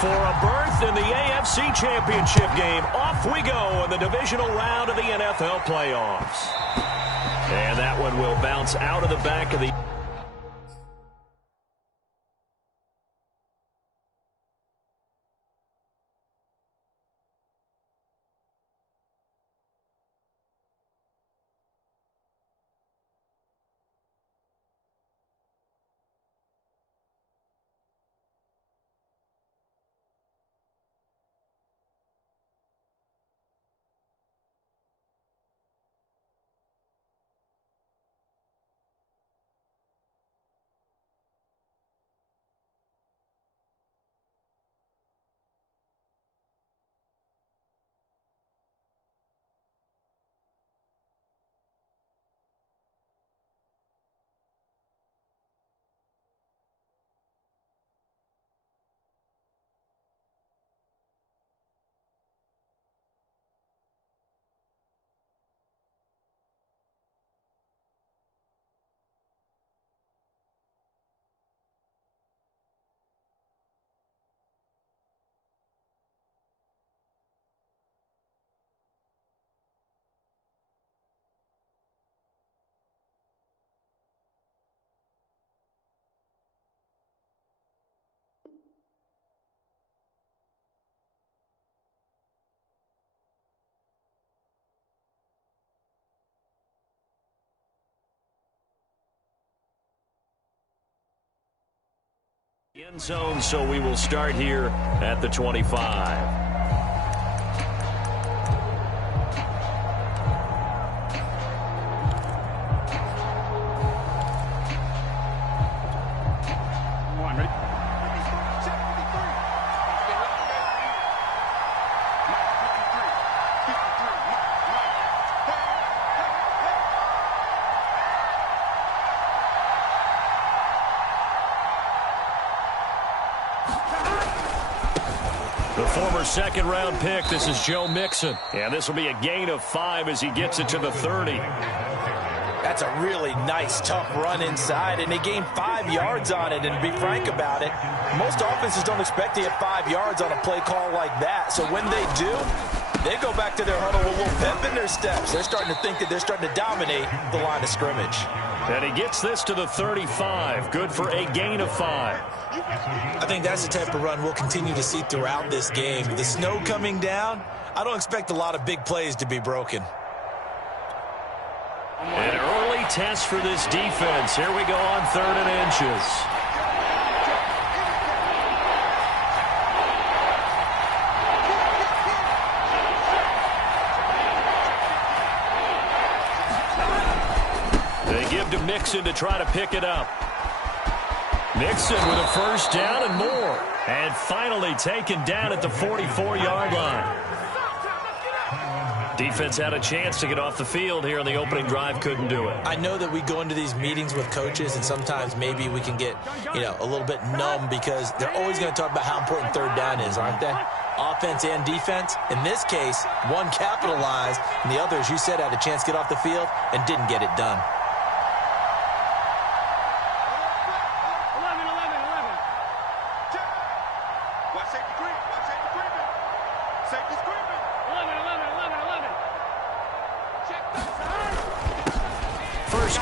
For a berth in the AFC Championship game, off we go in the divisional round of the NFL playoffs. And that one will bounce out of the back of the... End zone, so we will start here at the 25. The former second-round pick, this is Joe Mixon. And this will be a gain of 5 as he gets it to the 30. That's a really nice, tough run inside, and they gained 5 yards on it. And to be frank about it, most offenses don't expect to get 5 yards on a play call like that. So when they do, they go back to their huddle with a little pep in their steps. They're starting to think that they're starting to dominate the line of scrimmage. And he gets this to the 35. Good for a gain of 5. I think that's the type of run we'll continue to see throughout this game. The snow coming down, I don't expect a lot of big plays to be broken. An early test for this defense. Here we go on 3rd and inches. They give to Mixon to try to pick it up. Mixon with a first down and more. And finally taken down at the 44-yard line. Defense had a chance to get off the field here on the opening drive, couldn't do it. I know that we go into these meetings with coaches, and sometimes maybe we can get, a little bit numb because they're always going to talk about how important 3rd down is, aren't they? Offense and defense. In this case, one capitalized, and the other, as you said, had a chance to get off the field and didn't get it done.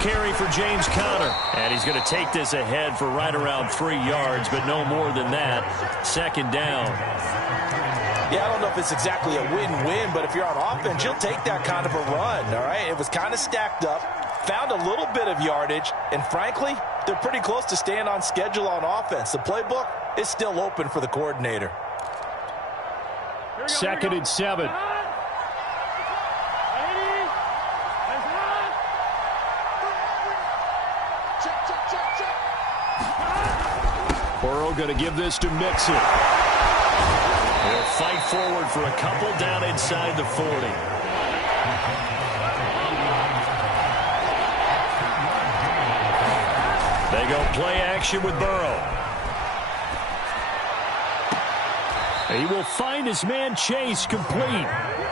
Carry for James Conner, and he's going to take this ahead for right around 3 yards, but no more than that. 2nd down. Yeah, I don't know if it's exactly a win-win, but if you're on offense, you'll take that kind of a run, all right? It was kind of stacked up, found a little bit of yardage, and frankly, they're pretty close to staying on schedule on offense. The playbook is still open for the coordinator. 2nd and 7. Burrow going to give this to Mixon. He'll fight forward for a couple down inside the 40. They go play action with Burrow. He will find his man Chase complete.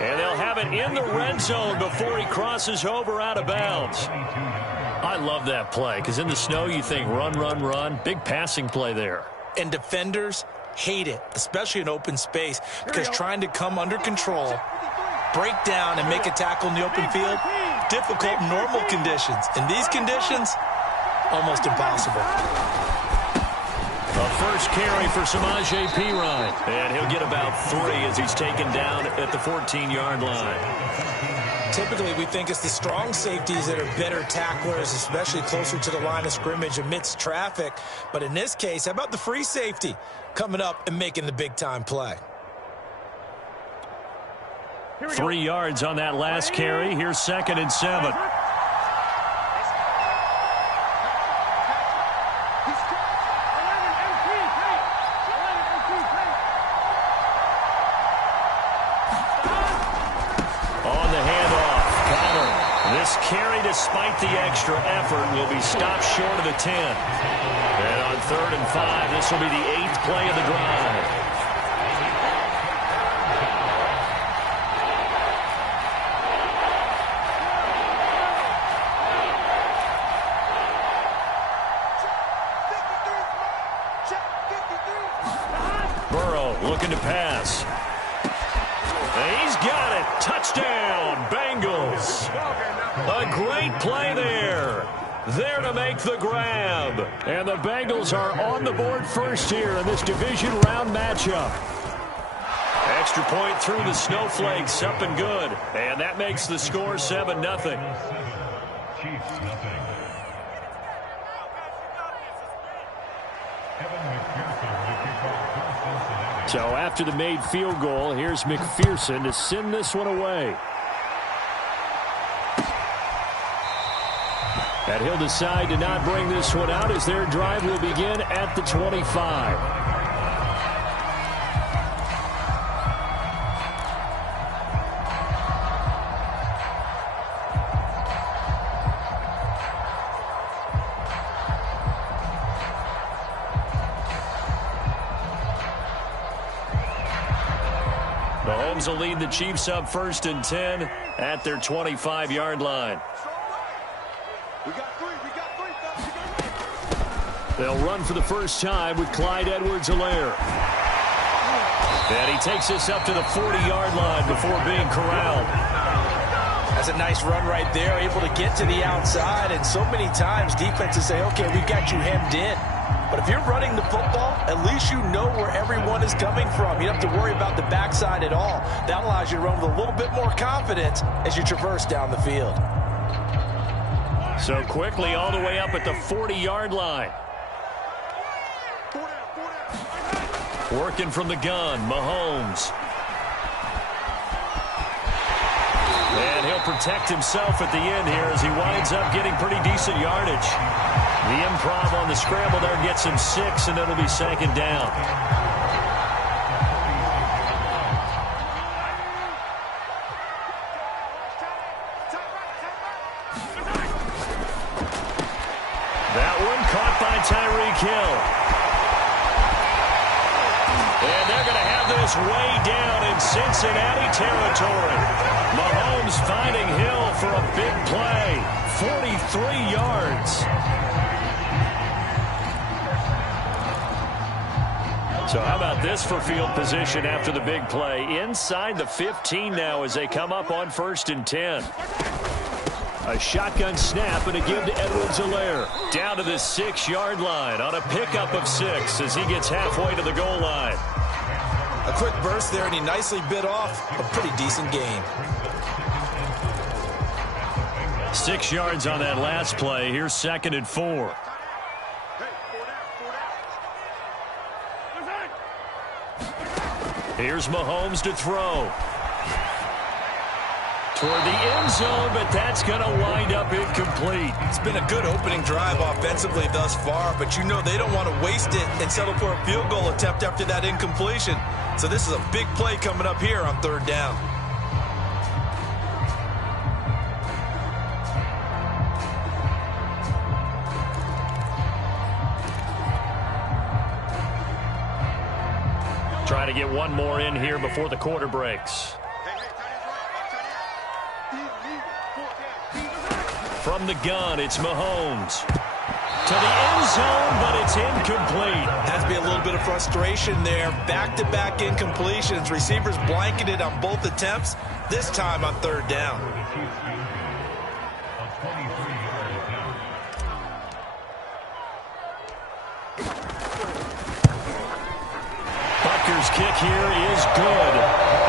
And they'll have it in the red zone before he crosses over out of bounds. I love that play because in the snow you think run, run, run. Big passing play there. And defenders hate it, especially in open space, because trying to come under control, break down, and make a tackle in the open field, difficult in normal conditions. In these conditions, almost impossible. A first carry for Samaje Perine, and he'll get about 3 as he's taken down at the 14-yard line. Typically, we think it's the strong safeties that are better tacklers, especially closer to the line of scrimmage amidst traffic. But in this case, how about the free safety coming up and making the big-time play? 3 yards on that last carry. Here's 2nd and 7. Carry, despite the extra effort, will be stopped short of the 10. And on 3rd and 5, this will be the 8th play of the drive. Burrow looking to pass. And he's got it. Touchdown, Bengals. A great play there. There to make the grab. And the Bengals are on the board first here in this division round matchup. Extra point through the snowflakes, up and good. And that makes the score 7-0. So after the made field goal, here's McPherson to send this one away. And he'll decide to not bring this one out as their drive will begin at the 25. Mahomes will lead the Chiefs up 1st and 10 at their 25-yard line. They'll run for the first time with Clyde Edwards-Helaire. And he takes this up to the 40-yard line before being corralled. That's a nice run right there, able to get to the outside. And so many times defenses say, okay, we've got you hemmed in. But if you're running the football, at least you know where everyone is coming from. You don't have to worry about the backside at all. That allows you to run with a little bit more confidence as you traverse down the field. So quickly all the way up at the 40-yard line. Working from the gun, Mahomes. And he'll protect himself at the end here as he winds up getting pretty decent yardage. The improv on the scramble there gets him 6, and it'll be 2nd down. That one caught by Tyreek Hill. And they're going to have this way down in Cincinnati territory. Mahomes finding Hill for a big play. 43 yards. So how about this for field position after the big play? Inside the 15 now as they come up on 1st and 10. A shotgun snap and a give to Edwards-Helaire. Down to the 6-yard line on a pickup of 6 as he gets halfway to the goal line. A quick burst there, and he nicely bit off a pretty decent gain. 6 yards on that last play. Here's 2nd and 4. Here's Mahomes to throw. Toward the end zone, but that's going to wind up incomplete. It's been a good opening drive offensively thus far, but you know they don't want to waste it and settle for a field goal attempt after that incompletion. So this is a big play coming up here on 3rd down. Trying to get one more in here before the quarter breaks. From the gun, it's Mahomes. to the end zone, but it's incomplete. Has to be a little bit of frustration there. Back-to-back incompletions. Receivers blanketed on both attempts, this time on third down. Butker's kick here is good.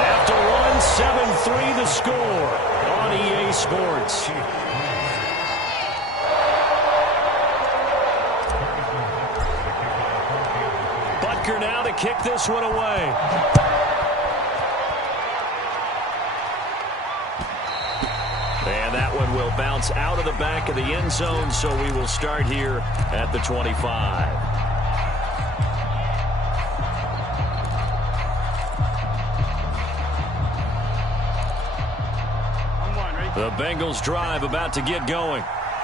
After one, 7-3 the score on EA Sports. Butker now to kick this one away. And that one will bounce out of the back of the end zone, so we will start here at the 25. The Bengals drive about to get going.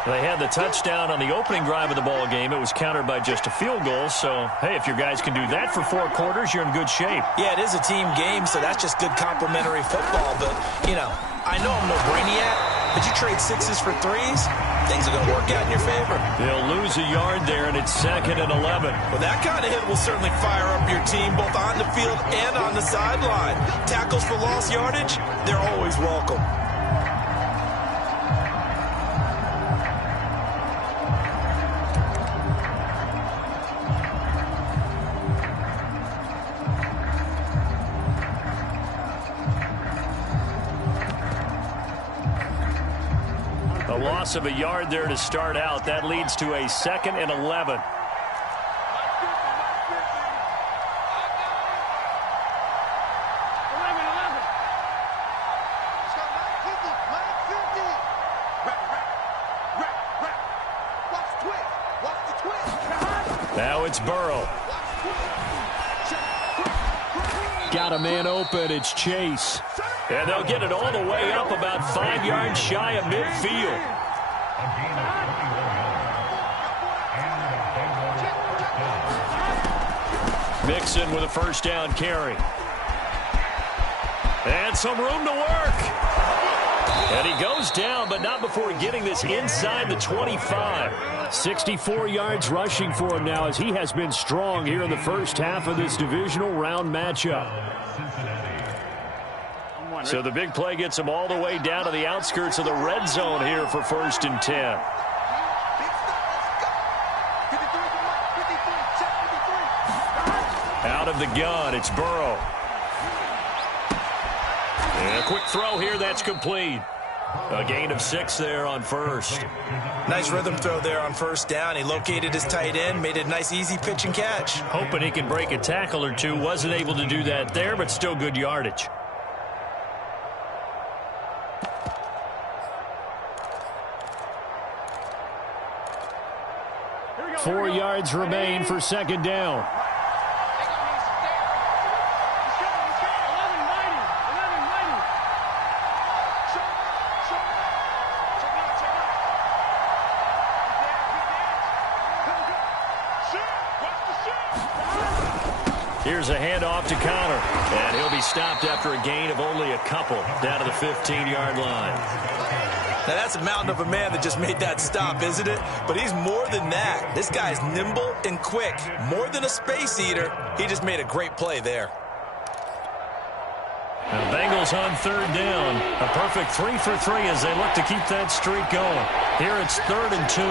They had the touchdown on the opening drive of the ball game. It was countered by just a field goal. So, hey, if your guys can do that for 4 quarters, you're in good shape. Yeah, it is a team game, so that's just good complimentary football. But, you know, I know I'm no brainiac, but you trade 6s for 3s, things are going to work out in your favor. They'll lose a yard there, and it's 2nd and 11. Well, that kind of hit will certainly fire up your team, both on the field and on the sideline. Tackles for lost yardage, they're always welcome. A loss of a yard there to start out. That leads to a 2nd and 11. Now it's Burrow. Got a man open. It's Chase. And they'll get it all the way up about 5 yards shy of midfield. Mixon with a first down carry. And some room to work. And he goes down, but not before getting this inside the 25. 64 yards rushing for him now, as he has been strong here in the first half of this divisional round matchup. So the big play gets him all the way down to the outskirts of the red zone here for 1st and 10. Out of the gun, it's Burrow. And a quick throw here, that's complete. A gain of 6 there on first. Nice rhythm throw there on first down. He located his tight end, made a nice easy pitch and catch. Hoping he can break a tackle or two. Wasn't able to do that there, but still good yardage. 4 yards remain for 2nd down. Here's a handoff to Connor, and he'll be stopped after a gain of only a couple down to the 15-yard line. Now, that's a mountain of a man that just made that stop, isn't it? But he's more than that. This guy's nimble and quick. More than a space eater, he just made a great play there. The Bengals on 3rd down. A perfect 3 for 3 as they look to keep that streak going. Here it's 3rd and 2.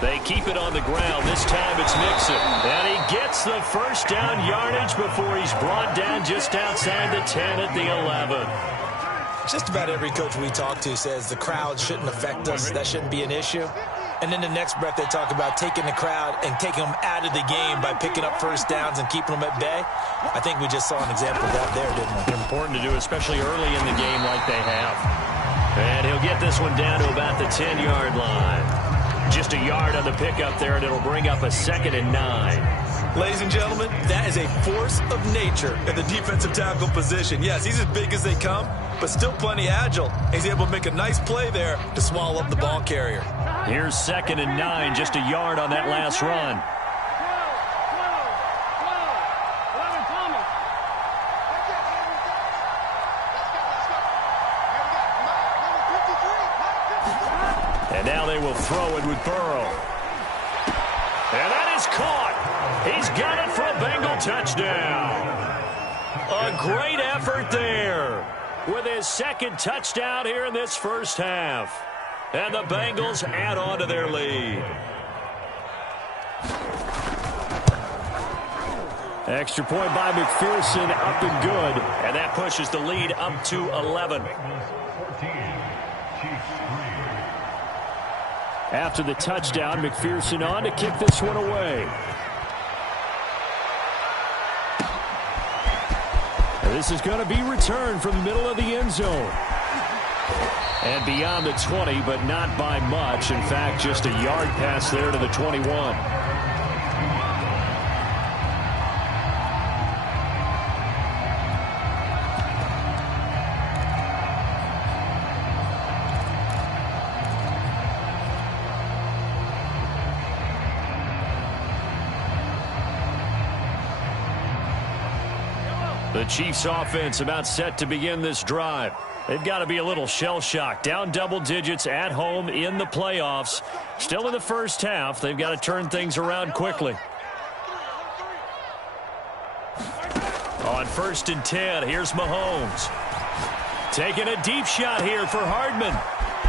They keep it on the ground. This time it's Mixon. And he gets the first down yardage before he's brought down just outside the 10 at the 11. Just about every coach we talk to says the crowd shouldn't affect us. That shouldn't be an issue. And then the next breath they talk about taking the crowd and taking them out of the game by picking up first downs and keeping them at bay. I think we just saw an example of that there, didn't we? Important to do, especially early in the game like they have. And he'll get this one down to about the 10-yard line. Just a yard on the pickup there, and it'll bring up a 2nd and 9. Ladies and gentlemen, that is a force of nature in the defensive tackle position. Yes, he's as big as they come, but still plenty agile. He's able to make a nice play there to swallow up the ball carrier. Here's 2nd and 9, just a yard on that last run. And now they will throw it with Burrow. And that is caught. He's got it for a Bengal touchdown. A great effort there with his second touchdown here in this first half. And the Bengals add on to their lead. Extra point by McPherson, up and good. And that pushes the lead up to 11. After the touchdown, McPherson on to kick this one away. And this is going to be returned from the middle of the end zone. And beyond the 20, but not by much. In fact, just a yard pass there to the 21. The Chiefs offense about set to begin this drive. They've got to be a little shell-shocked. Down double digits at home in the playoffs. Still in the first half. They've got to turn things around quickly. On 1st and 10, here's Mahomes. Taking a deep shot here for Hardman.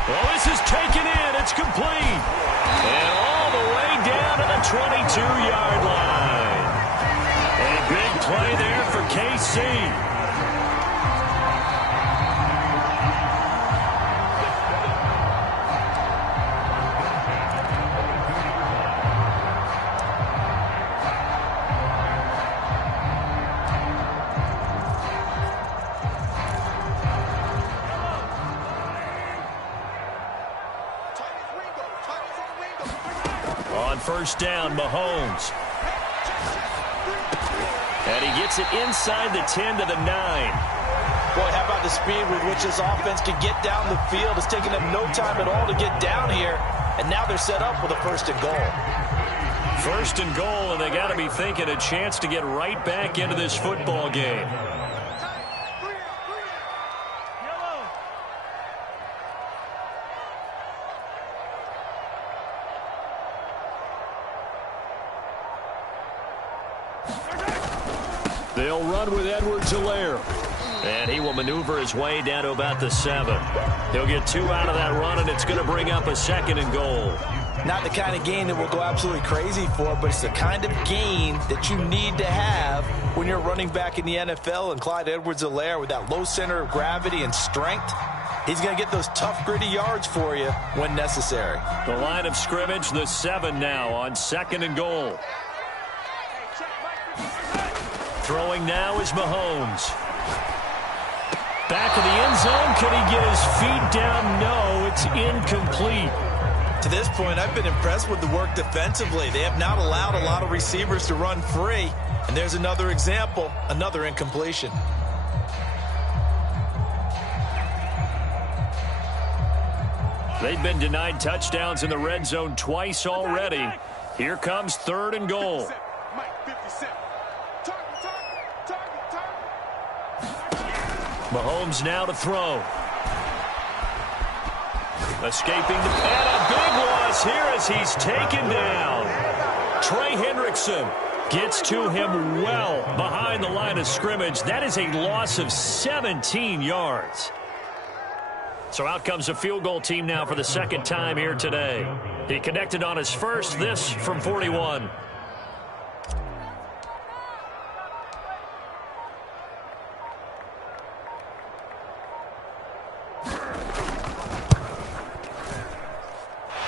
Well, this is taken in. It's complete. And all the way down to the 22-yard line. A big play there for KC. On 1st down, Mahomes. And he gets it inside the 10 to the 9. Boy, how about the speed with which this offense can get down the field? It's taken them no time at all to get down here. And now they're set up with a 1st and goal. 1st and goal, and they got to be thinking a chance to get right back into this football game. They'll run with Edwards-Helaire. And he will maneuver his way down to about the 7. He'll get 2 out of that run, and it's going to bring up a 2nd and goal. Not the kind of gain that we'll go absolutely crazy for, but it's the kind of gain that you need to have when you're running back in the NFL. And Clyde Edwards-Helaire, with that low center of gravity and strength, he's going to get those tough, gritty yards for you when necessary. The line of scrimmage, the 7 now on 2nd and goal. Throwing now is Mahomes. Back of the end zone. Can he get his feet down? No, it's incomplete. To this point, I've been impressed with the work defensively. They have not allowed a lot of receivers to run free. And there's another example, another incompletion. They've been denied touchdowns in the red zone twice already. Here comes 3rd and goal. Mahomes now to throw. Escaping the and a big loss here as he's taken down. Trey Hendrickson gets to him well behind the line of scrimmage. That is a loss of 17 yards. So out comes a field goal team now for the 2nd time here today. He connected on his first, this from 41.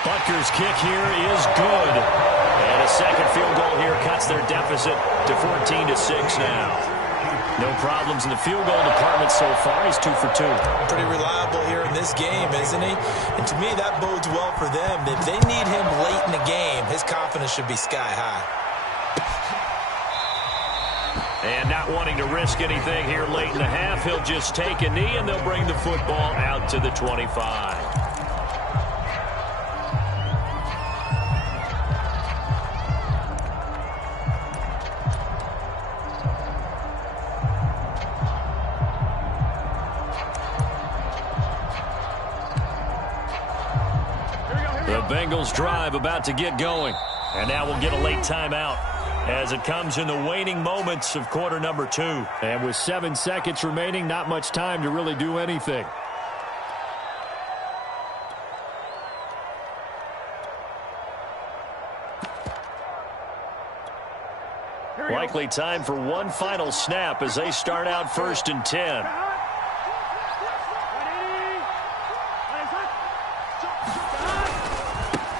Butker's kick here is good. And a 2nd field goal here cuts their deficit to 14-6 now. No problems in the field goal department so far. He's 2 for 2. Pretty reliable here in this game, isn't he? And to me, that bodes well for them. If they need him late in the game, his confidence should be sky high. And not wanting to risk anything here late in the half, he'll just take a knee, and they'll bring the football out to the 25. Bengals drive about to get going. And now we'll get a late timeout as it comes in the waning moments of quarter number 2. And with 7 seconds remaining, not much time to really do anything. Likely time for one final snap as they start out 1st and 10.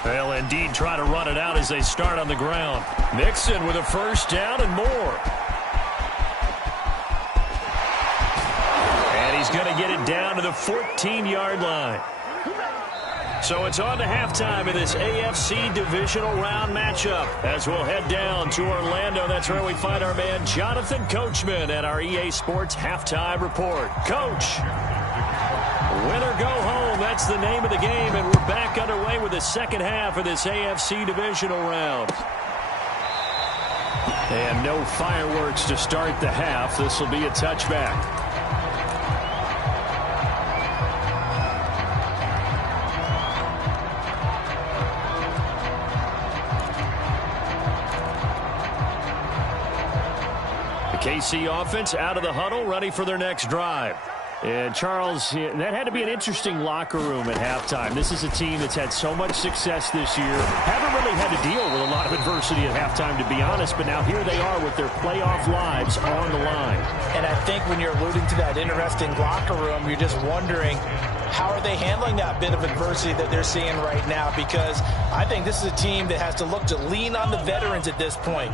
They'll indeed try to run it out as they start on the ground. Mixon with a first down and more. And he's going to get it down to the 14-yard line. So it's on to halftime in this AFC divisional round matchup as we'll head down to Orlando. That's where we find our man Jonathan Coachman at our EA Sports Halftime Report. Coach, win or go home, that's the name of the game, and we're back underway with the second half of this AFC divisional round. And no fireworks to start the half. This will be a touchback. KC offense out of the huddle, ready for their next drive. And Charles, that had to be an interesting locker room at halftime. This is a team that's had so much success this year. Haven't really had to deal with a lot of adversity at halftime, to be honest, but now here they are with their playoff lives on the line. And I think when you're alluding to that interesting locker room, you're just wondering, how are they handling that bit of adversity that they're seeing right now? Because I think this is a team that has to look to lean on the veterans at this point.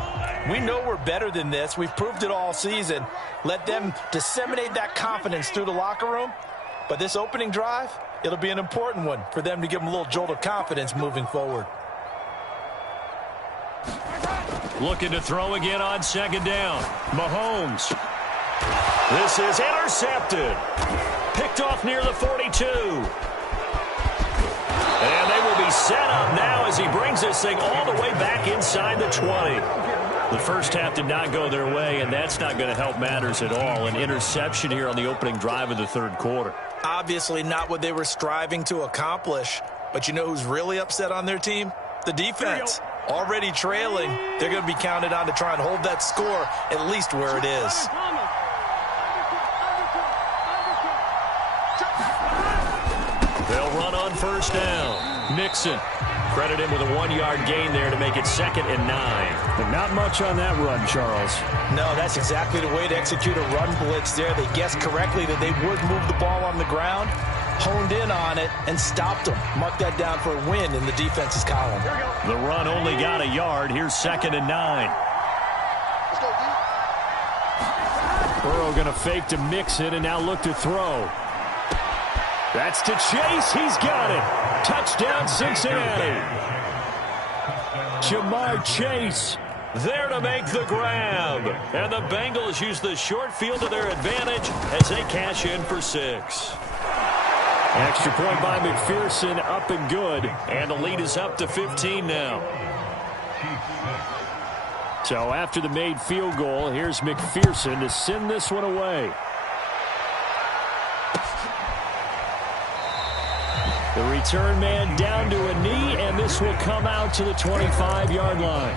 We know we're better than this. We've proved it all season. Let them disseminate that confidence through the locker room. But this opening drive, it'll be an important one for them to give them a little jolt of confidence moving forward. Looking to throw again on second down. Mahomes. This is intercepted. Picked off near the 42. And they will be set up now as he brings this thing all the way back inside the 20. The first half did not go their way, and that's not going to help matters at all. An interception here on the opening drive of the third quarter. Obviously not what they were striving to accomplish. But you know who's really upset on their team? The defense. Already trailing. They're going to be counted on to try and hold that score at least where it is. They'll run on first down. Mixon. Credit him with a 1-yard gain there to make it 2nd and 9. But not much on that run, Charles. No, that's exactly the way to execute a run blitz there. They guessed correctly that they would move the ball on the ground, honed in on it, and stopped them. Mark that down for a win in the defense's column. The run only got a yard. Here's 2nd and 9. Burrow going to fake to Mixon and now look to throw. That's to Chase. He's got it. Touchdown, Cincinnati. Jamar Chase there to make the grab. And the Bengals use the short field to their advantage as they cash in for 6. Extra point by McPherson, up and good. And the lead is up to 15 now. So after the made field goal, here's McPherson to send this one away. The return man down to a knee, and this will come out to the 25-yard line.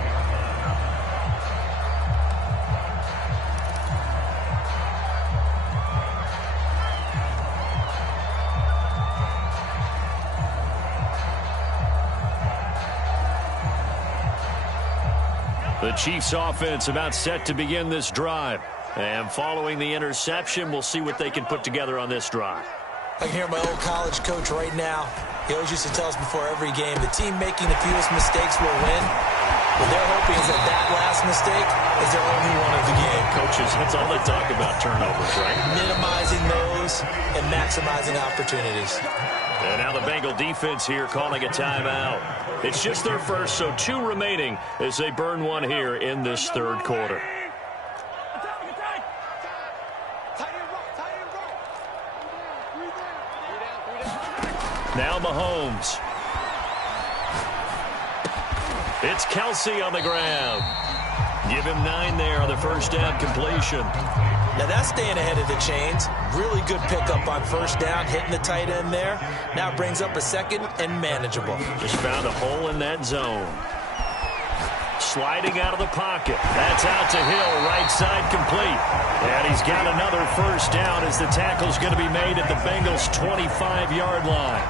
The Chiefs offense about set to begin this drive. And following the interception, we'll see what they can put together on this drive. I can hear my old college coach right now. He always used to tell us before every game, the team making the fewest mistakes will win. What they're hoping is that that last mistake is their only one of the game. Coaches, that's all they talk about, turnovers, right? Minimizing those and maximizing opportunities. And now the Bengal defense here calling a timeout. It's just their first, so 2 remaining as they burn one here in this third quarter. Now Mahomes. It's Kelsey on the grab. Give him 9 there on the first down completion. Now that's staying ahead of the chains. Really good pickup on first down, hitting the tight end there. Now brings up a second and manageable. Just found a hole in that zone. Sliding out of the pocket. That's out to Hill, right side complete. And he's got another first down as the tackle's going to be made at the Bengals' 25-yard line.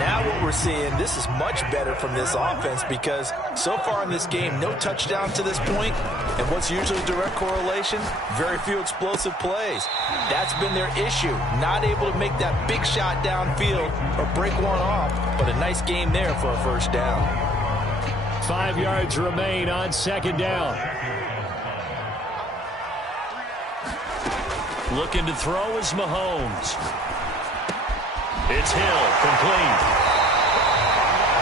Now what we're seeing, this is much better from this offense because so far in this game, no touchdown to this point. And what's usually a direct correlation? Very few explosive plays. That's been their issue. Not able to make that big shot downfield or break one off, but a nice game there for a first down. 5 yards remain on second down. Looking to throw is Mahomes. It's Hill, complete.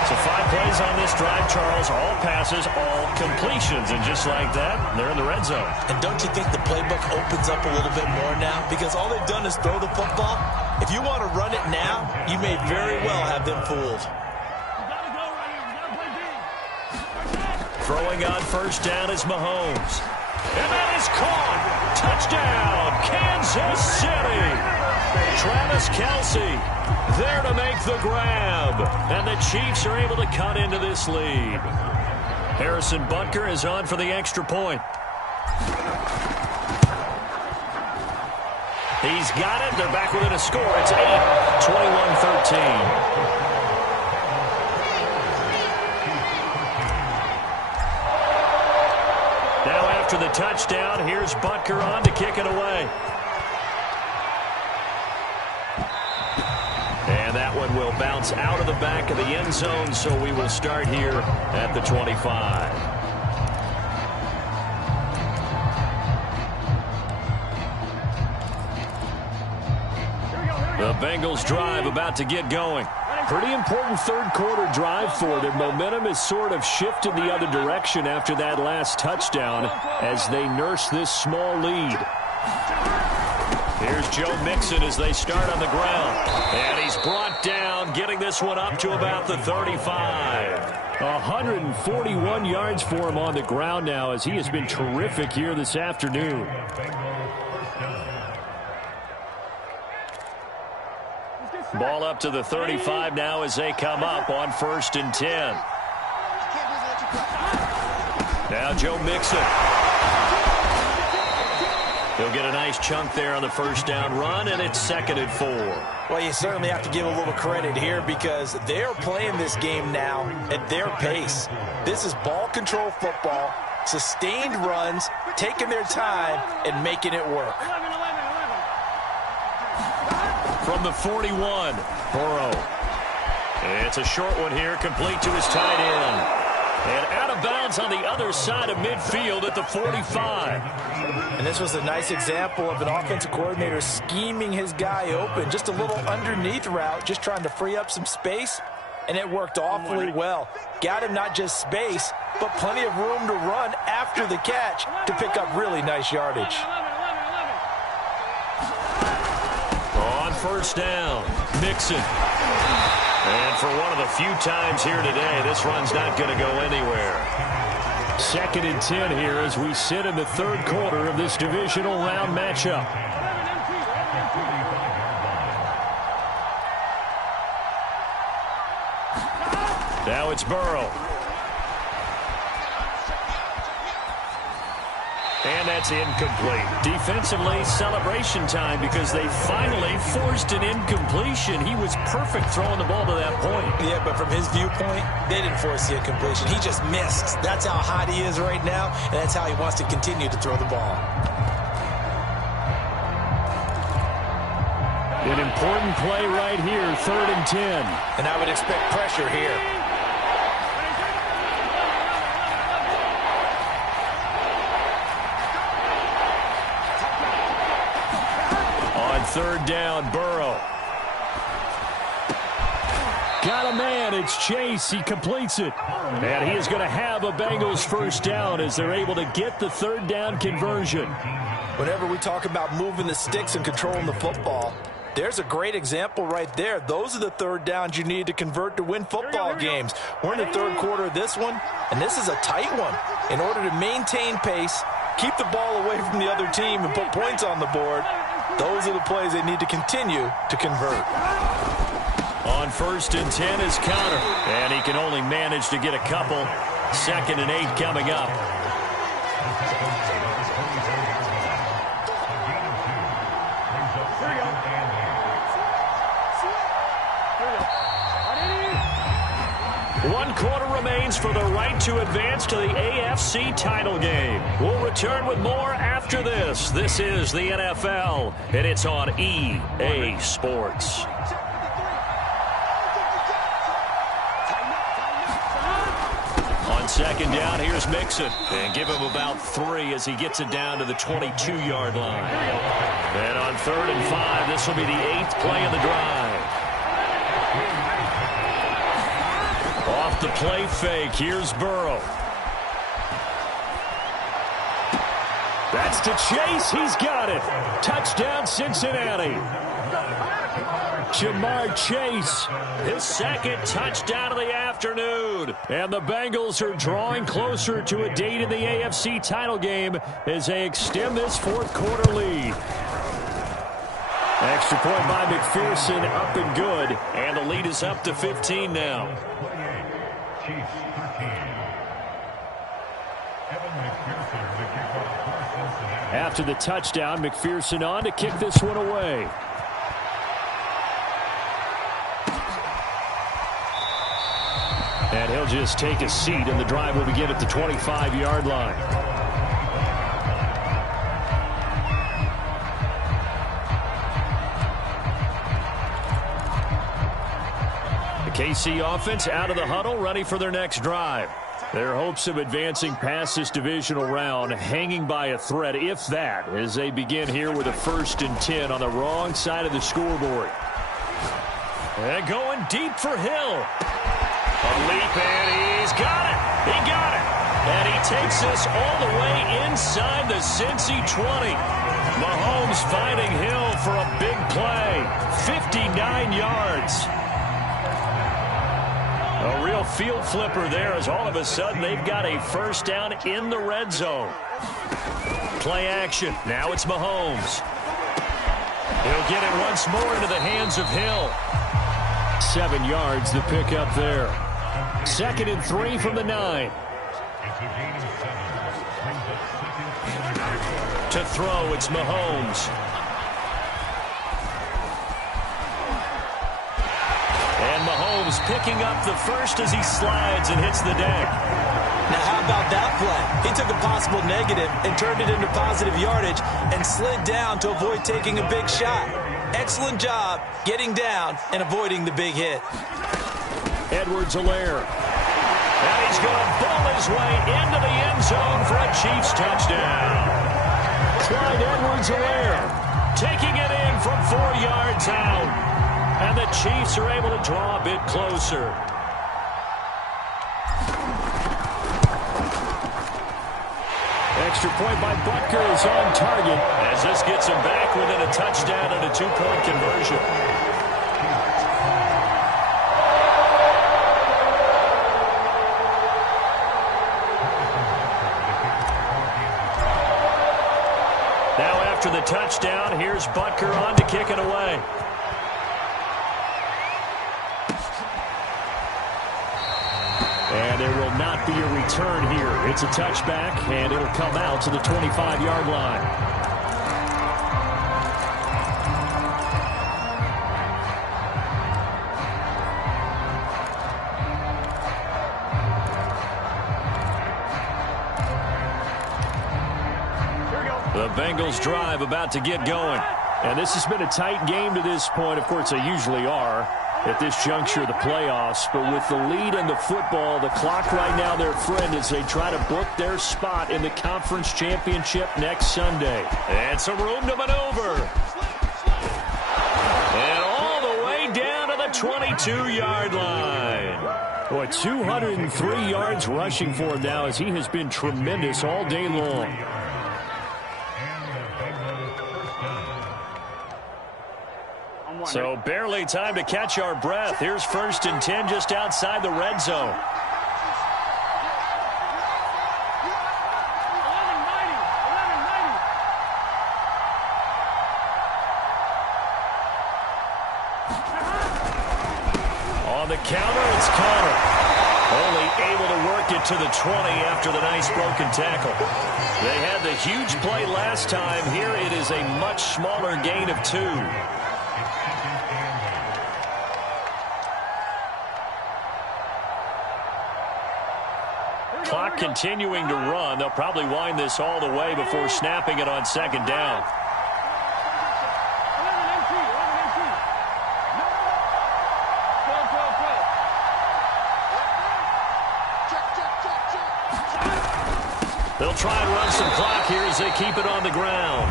So 5 plays on this drive, Charles. All passes, all completions. And just like that, they're in the red zone. And don't you think the playbook opens up a little bit more now? Because all they've done is throw the football. If you want to run it now, you may very well have them fooled. Throwing on first down is Mahomes. And that is caught. Touchdown, Kansas City. Travis Kelce there to make the grab. And the Chiefs are able to cut into this lead. Harrison Butker is on for the extra point. He's got it. They're back within a score. It's 21-13. After the touchdown, here's Butker on to kick it away. And that one will bounce out of the back of the end zone, so we will start here at the 25. The Bengals drive about to get going. Pretty important third quarter drive for them. Momentum has sort of shifted the other direction after that last touchdown as they nurse this small lead. Here's Joe Mixon as they start on the ground. And he's brought down, getting this one up to about the 35. 141 yards for him on the ground now as he has been terrific here this afternoon. Ball up to the 35 now as they come up on 1st and 10. Now Joe Mixon. He'll get a nice chunk there on the first down run, and it's 2nd and 4. Well, you certainly have to give a little credit here because they're playing this game now at their pace. This is ball control football, sustained runs, taking their time, and making it work. From the 41, Burrow. It's a short one here, complete to his tight end. And out of bounds on the other side of midfield at the 45. And this was a nice example of an offensive coordinator scheming his guy open. Just a little underneath route, just trying to free up some space. And it worked awfully well. Got him not just space, but plenty of room to run after the catch to pick up really nice yardage. On first down, Mixon. And for one of the few times here today, this run's not going to go anywhere. 2nd and 10 here as we sit in the third quarter of this divisional round matchup. Now it's Burrow. And that's incomplete. Defensively, celebration time because they finally forced an incompletion. He was perfect throwing the ball to that point. Yeah, but from his viewpoint, they didn't force the incompletion. He just missed. That's how hot he is right now, and that's how he wants to continue to throw the ball. An important play right here, 3rd and 10. And I would expect pressure here. On 3rd down, Burrow. Got a man. It's Chase. He completes it. And he is going to have a Bengals first down as they're able to get the 3rd down conversion. Whenever we talk about moving the sticks and controlling the football, There's a great example right there. Those are the third downs you need to convert to win football games. We're in the third quarter of this one, and this is a tight one. In order to maintain pace, keep the ball away from the other team, and put points on the board, those are the plays they need to continue to convert. On 1st and 10 is counter, and he can only manage to get a couple. 2nd and 8 coming up. One quarter remains for the right to advance to the AFC title game. We'll return with more after this. This is the NFL, and it's on EA Sports. On 2nd down, here's Mixon. And give him about 3 as he gets it down to the 22-yard line. And on 3rd and 5, this will be the 8th play of the drive. Off the play fake, here's Burrow. That's to Chase, he's got it. Touchdown Cincinnati. Jamar Chase, his 2nd touchdown of the afternoon. And the Bengals are drawing closer to a date in the AFC title game as they extend this 4th quarter lead. Extra point by McPherson, up and good. And the lead is up to 15 now. After the touchdown, McPherson on to kick this one away. And he'll just take a seat, and the drive will begin at the 25-yard line. The KC offense out of the huddle, ready for their next drive. Their hopes of advancing past this divisional round hanging by a thread, if that, as they begin here with a 1st and 10 on the wrong side of the scoreboard. And going deep for Hill. A leap, and he's got it. He got it. And he takes this all the way inside the Cincy 20. Mahomes finding Hill for a big play. 59 yards. A real field flipper there as all of a sudden they've got a 1st down in the red zone. Play action. Now it's Mahomes. He'll get it once more into the hands of Hill. 7 yards the pickup there. 2nd and 3 from the 9. To throw, it's Mahomes. And Mahomes picking up the 1st as he slides and hits the deck. Now, how about that play? He took a possible negative and turned it into positive yardage and slid down to avoid taking a big shot. Excellent job getting down and avoiding the big hit. Edwards-Helaire. And he's going to bull his way into the end zone for a Chiefs touchdown. Clyde Edwards-Helaire taking it in from 4 yards out. And the Chiefs are able to draw a bit closer. Extra point by Butker is on target as this gets him back within a touchdown and a 2-point conversion. Now after the touchdown, here's Butker on to kick it away. And there will not be a return here. It's a touchback, and it'll come out to the 25-yard line. The Bengals drive about to get going. And this has been a tight game to this point. Of course, they usually are at this juncture of the playoffs. But with the lead in the football, the clock right now, their friend, as they try to book their spot in the conference championship next Sunday. And some room to maneuver. And all the way down to the 22-yard line. Boy, 203 yards rushing for him now as he has been tremendous all day long. So barely time to catch our breath. Here's 1st and 10 just outside the red zone. On the counter, it's Connor. Only able to work it to the 20 after the nice broken tackle. They had the huge play last time. Here it is a much smaller gain of 2. Clock continuing to run. They'll probably wind this all the way before snapping it on 2nd down. They'll try and run some clock here as they keep it on the ground.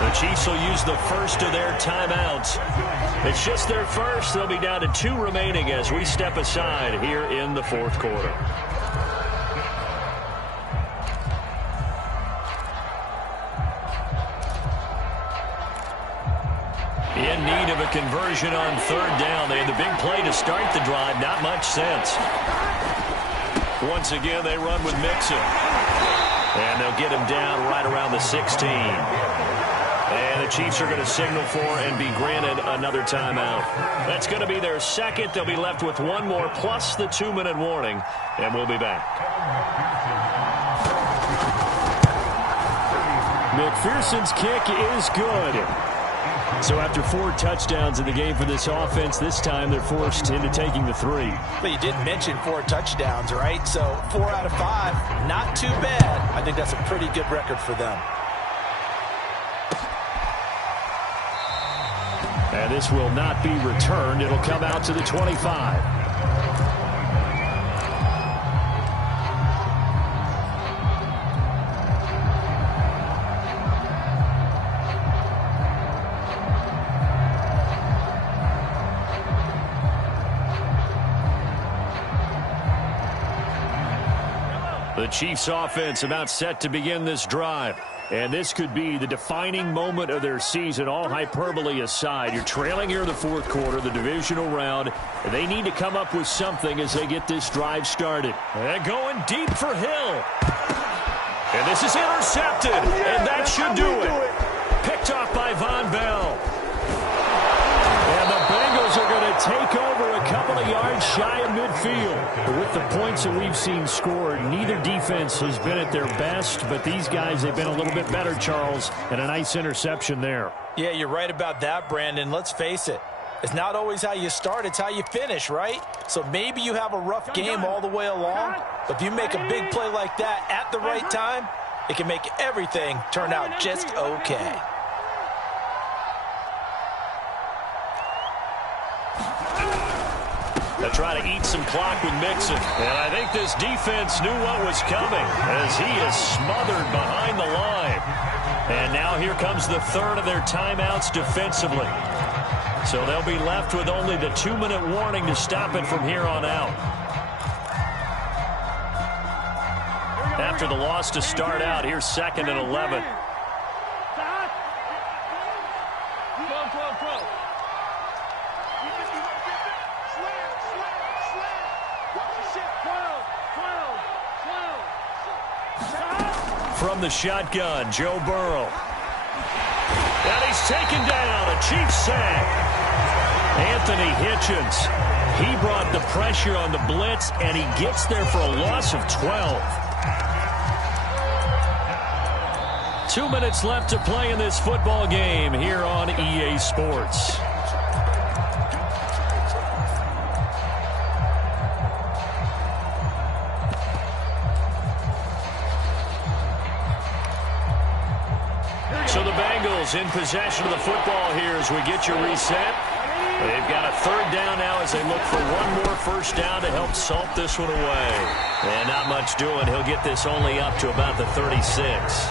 The Chiefs will use the first of their timeouts. It's just their first. They'll be down to 2 remaining as we step aside here in the 4th quarter. In need of a conversion on 3rd down. They had the big play to start the drive. Not much sense. Once again, they run with Mixon. And they'll get him down right around the 16. And the Chiefs are going to signal for and be granted another timeout. That's going to be their second. They'll be left with 1 more plus the 2-minute warning. And we'll be back. McPherson's kick is good. So after 4 touchdowns in the game for this offense, this time they're forced into taking the 3. But you did mention 4 touchdowns, right? So 4 out of 5, not too bad. I think that's a pretty good record for them. And this will not be returned. It'll come out to the 25. The Chiefs offense about set to begin this drive. And this could be the defining moment of their season, all hyperbole aside. You're trailing here in the 4th quarter, the divisional round. And they need to come up with something as they get this drive started. And going deep for Hill. And this is intercepted. And that should do it. Picked off by Von Bell. And the Bengals are going to take over a couple of yards shy of midfield. But with the points that we've seen scored, neither defense has been at their best. But these guys, they've been a little bit better, Charles. And a nice interception there. Yeah, you're right about that, Brandon. Let's face it. It's not always how you start, it's how you finish, right? So maybe you have a rough game all the way along, but if you make a big play like that at the right time, it can make everything turn out just okay. They'll try to eat some clock with Mixon. And I think this defense knew what was coming as he is smothered behind the line. And now here comes the 3rd of their timeouts defensively. So they'll be left with only the 2-minute warning to stop it from here on out. After the loss to start out, here's 2nd and 11. From the shotgun, Joe Burrow. And he's taken down, a Chiefs sack. Anthony Hitchens, he brought the pressure on the blitz, and he gets there for a loss of 12. 2 minutes left to play in this football game here on EA Sports. So the Bengals in possession of the football here as we get you reset. They've got a 3rd down now as they look for 1 more 1st down to help salt this one away. And not much doing. He'll get this only up to about the 36.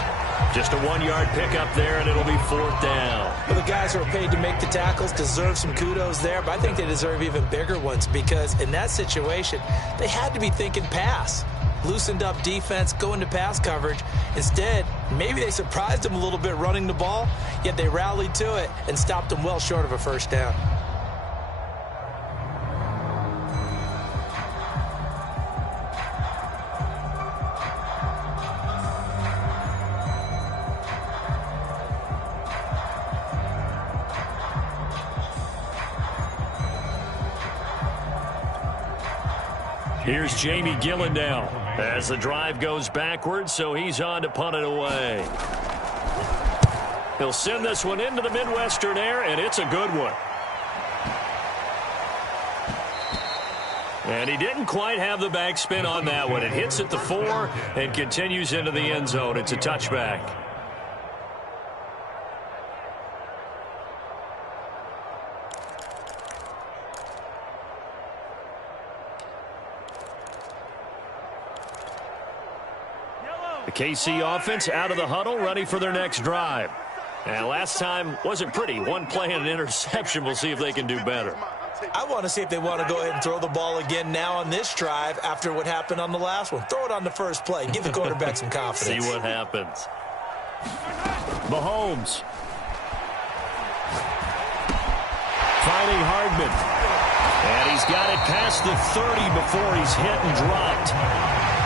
Just a 1-yard pickup there, and it'll be 4th down. Well, the guys who are paid to make the tackles deserve some kudos there, but I think they deserve even bigger ones because in that situation, they had to be thinking pass. Loosened up defense, go into pass coverage. Instead, Maybe they surprised him a little bit running the ball, yet they rallied to it and stopped him well short of a first down. Here's Jamie Gillen now as the drive goes backwards, so he's on to punt it away. He'll send this one into the Midwestern air, and it's a good one. And he didn't quite have the backspin on that one. It hits at the 4 and continues into the end zone. It's a touchback. The KC offense out of the huddle, ready for their next drive. And last time wasn't pretty. One play and an interception. We'll see if they can do better. I want to see if they want to go ahead and throw the ball again now on this drive after what happened on the last one. Throw it on the first play. Give the quarterback some confidence. See what happens. Mahomes. Finding Hardman. And he's got it past the 30 before he's hit and dropped.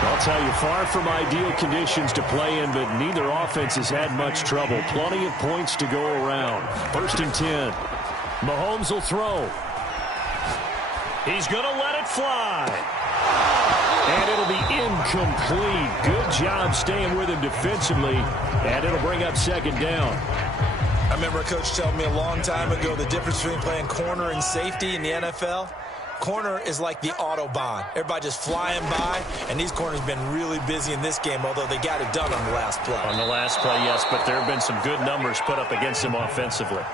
I'll tell you, far from ideal conditions to play in, but neither offense has had much trouble. Plenty of points to go around. 1st and 10. Mahomes will throw. He's going to let it fly. And it'll be incomplete. Good job staying with him defensively, and it'll bring up 2nd down. I remember a coach telling me a long time ago the difference between playing corner and safety in the NFL. Corner is like the Autobahn. Everybody just flying by, and these corners have been really busy in this game, although they got it done on the last play. On the last play, yes, but there have been some good numbers put up against them offensively.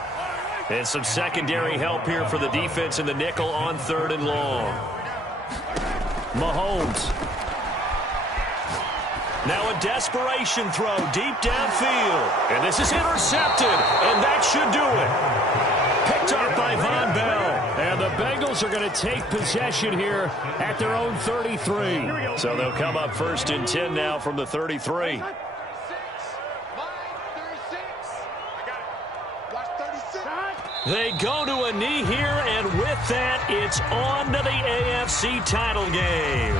And some secondary help here for the defense in the nickel on 3rd and long. Mahomes. Now a desperation throw deep downfield. And this is intercepted, and that should do it. Picked up by Von Bell. And the Bengals are going to take possession here at their own 33. So they'll come up 1st and 10 now from the 33. They go to a knee here, and with that, it's on to the AFC title game.